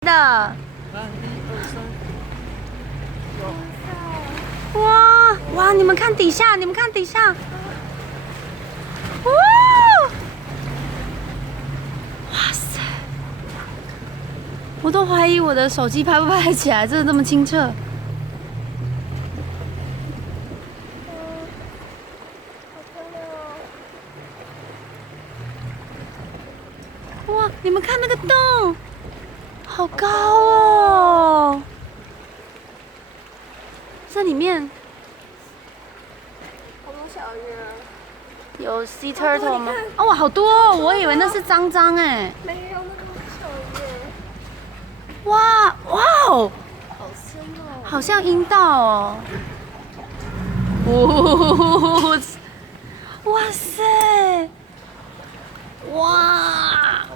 的。来，1、2、3，有。哇哇！你们看底下，你们看底下。哇！哇塞！我都怀疑我的手机拍不拍得起来，真的这么清澈。好漂亮哦！哇！你们看那个洞，好高哦！这里面好多小鱼儿。有 sea turtle 吗你看？哦，哇，好多哦！我以为那是脏脏哎。没有，那个小鱼儿。哇哇哦！好深哦。好像阴道哦。哦，哇塞！哇！